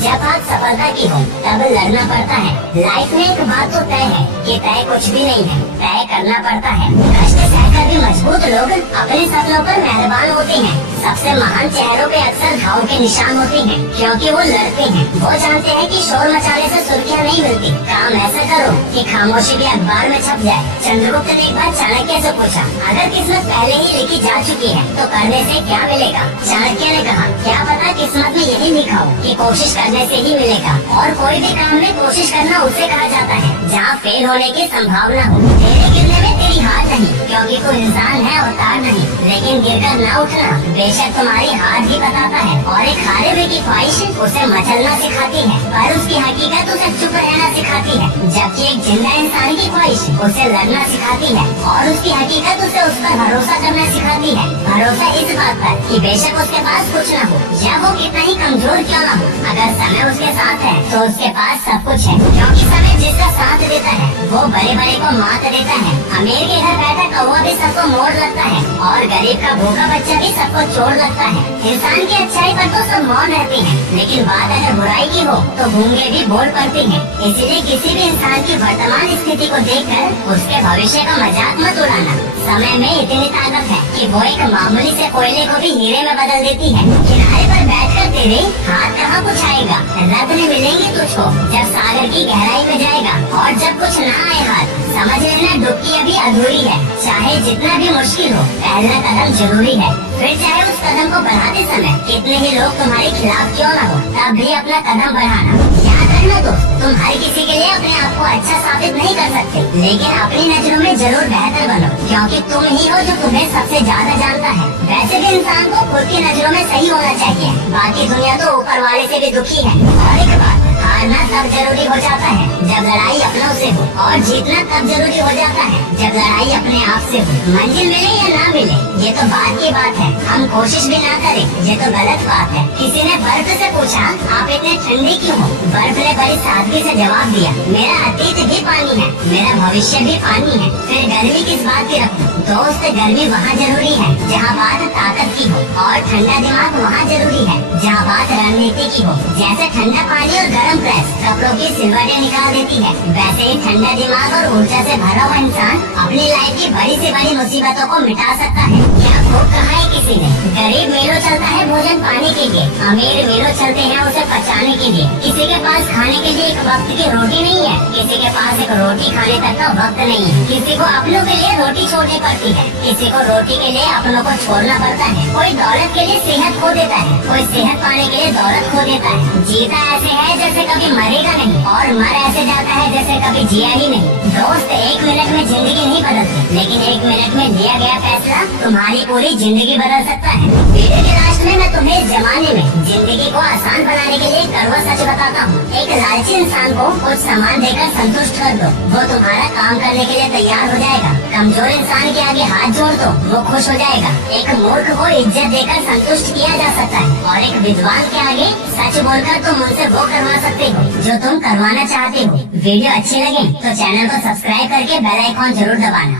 जब बात सफलता की हो तब लड़ना पड़ता है। लाइफ में एक बात तो तय है कि तय कुछ भी नहीं है, तय करना पड़ता है। कष्ट सहकर भी मजबूत लोग अपने सपनों पर मेहरबान होते हैं। सबसे महान चेहरों पे अक्सर घाव के निशान होते हैं, क्योंकि वो लड़ते हैं। वो जानते हैं कि शोर मचाने से सुर्खियां नहीं मिलती। काम ऐसा करो कि खामोशी भी अखबार में छप जाए। चंद्रगुप्त ने एक बार चाणक्य से पूछा, अगर किस्मत पहले ही लिखी जा चुकी है तो करने से क्या मिलेगा? चाणक्य ने कहा, क्या पता किस्मत में यही लिखा हो कि कोशिश करने से ही मिलेगा। और कोई भी काम में कोशिश करना उसे कहा जाता है जहाँ फेल होने की संभावना हो। तेरे गिरने में तेरी हार नहीं, क्योंकि तू इंसान है अवतार नहीं। लेकिन गिरकर न उठना बेशक तुम्हारी हार ही बताता है। और एक हारे हुए की ख्वाहिश उसे मचलना सिखाती है, पर उसकी हकीकत उसे चुप रहना सिखाती है। जबकि एक जिंदा इंसान की ख्वाहिश उसे लड़ना सिखाती है, और उसकी हकीकत उसे उस पर भरोसा करना सिखाती है। भरोसा इस बात पर कि बेशक उसके पास कुछ न हो या वो कितना ही कमजोर क्यों न हो, अगर समय उसके साथ है तो उसके पास सब कुछ है। क्योंकि समय जिसका साथ देता है वो बड़े बड़े को मात देता है। अमीर के घर बैठा कौवा भी सबको मोड़ लगता है, और गरीब का भूखा बच्चा भी सबको चोर लगता है। इंसान की अच्छाई पर तो सब मौन रहते हैं, लेकिन बात अगर बुराई की हो तो गूंगे भी बोल पड़ते हैं। इसलिए किसी भी इंसान की वर्तमान स्थिति को देखकर उसके भविष्य का मजाक मत उड़ाना। समय में इतनी ताकत है कि वो एक मामूली से कोयले को भी हीरे में बदल देती है। किनारे पर बैठकर तेरे हाथ कहाँ कुछ आएगा, रत्न मिलेंगे तुझको जब सागर की गहराई में जाएगा। और जब कुछ न आए हाथ, समझ लेना डुबकी अभी अधूरी है। चाहे जितना भी मुश्किल हो, पहला कदम जरूरी है। फिर चाहे उस कदम को बढ़ाते समय कितने ही लोग तुम्हारे खिलाफ क्यों न हो, तब भी अपना कदम बढ़ाना। याद रखना दोस्त, तुम हर किसी के लिए अपने आप को अच्छा साबित नहीं कर सकते, लेकिन अपनी नजरों में जरूर बेहतर बनो, क्योंकि तुम ही हो जो तुम्हें सबसे ज्यादा जानता है। वैसे भी इंसान को खुद की नजरों में सही होना चाहिए, बाकी दुनिया तो ऊपर वाले से भी दुखी है। और एक बात, हारना तब जरूरी हो जाता है जब लड़ाई अपनों से हो, और जीतना तब जरूरी हो जाता है जब लड़ाई अपने आप से हो। मंजिल मिले या ना मिले ये तो बात की बात है, हम कोशिश भी ना करें ये तो गलत बात है। किसी ने बर्फ से पूछा, आप इतने ठंडी क्यों हो? बर्फ ने बड़ी सादगी से जवाब दिया, मेरा अतीत भी पानी है, मेरा भविष्य भी पानी है, फिर गर्मी किस बात की रखूं? दोस्त, गर्मी वहाँ जरूरी है जहाँ बात ताकत की हो, और ठंडा दिमाग वहाँ जरूरी है जहाँ बात रणनीति की हो। जैसे ठंडा पानी और गर्म प्रेस कपड़ों की सिलवटें निकाल देती है, वैसे ही ठंडा दिमाग और ऊर्जा से भरा हुआ इंसान अपनी लाइफ की बड़ी से बड़ी मुसीबतों को मिटा सकता है। क्या खूब कहा है किसी ने, गरीब मीलों चलता है भोजन पाने के लिए, अमीर मीलों चलते हैं उसे पचाने के लिए। किसी के पास खाने के लिए एक वक्त की रोटी नहीं है, किसी के पास एक रोटी खाने तक का वक्त नहीं है। किसी को अपनों के लिए रोटी छोड़नी पड़ती है, किसी को रोटी के लिए अपनों को छोड़ना पड़ता है। कोई दौलत के लिए सेहत खो देता है, कोई सेहत पाने के लिए दौलत खो देता है। जीता ऐसे है जैसे कभी मरेगा नहीं, और मर ऐसे जाता है जैसे कभी जिया ही नहीं। दोस्त, एक मिनट में जिंदगी नहीं बदलती, लेकिन एक मिनट में लिया गया फैसला तुम्हारी पूरी जिंदगी बदल सकता है। वीडियो के लास्ट में मैं तुम्हें इस जमाने में जिंदगी को आसान बनाने के लिए कड़वा सच बताता हूँ। एक लालची इंसान को कुछ सामान देकर संतुष्ट कर दो, वो तुम्हारा काम करने के लिए तैयार हो जाएगा। कमजोर इंसान के आगे हाथ जोड़ दो, वो खुश हो जाएगा। एक मूर्ख को इज्जत देकर संतुष्ट किया जा सकता है, और एक विद्वान के आगे सच बोलकर तुम उनसे वो करवा सकते हो जो तुम करवाना चाहते हो। वीडियो अच्छी लगे तो चैनल को सब्सक्राइब करके बेल आइकॉन जरूर दबाना।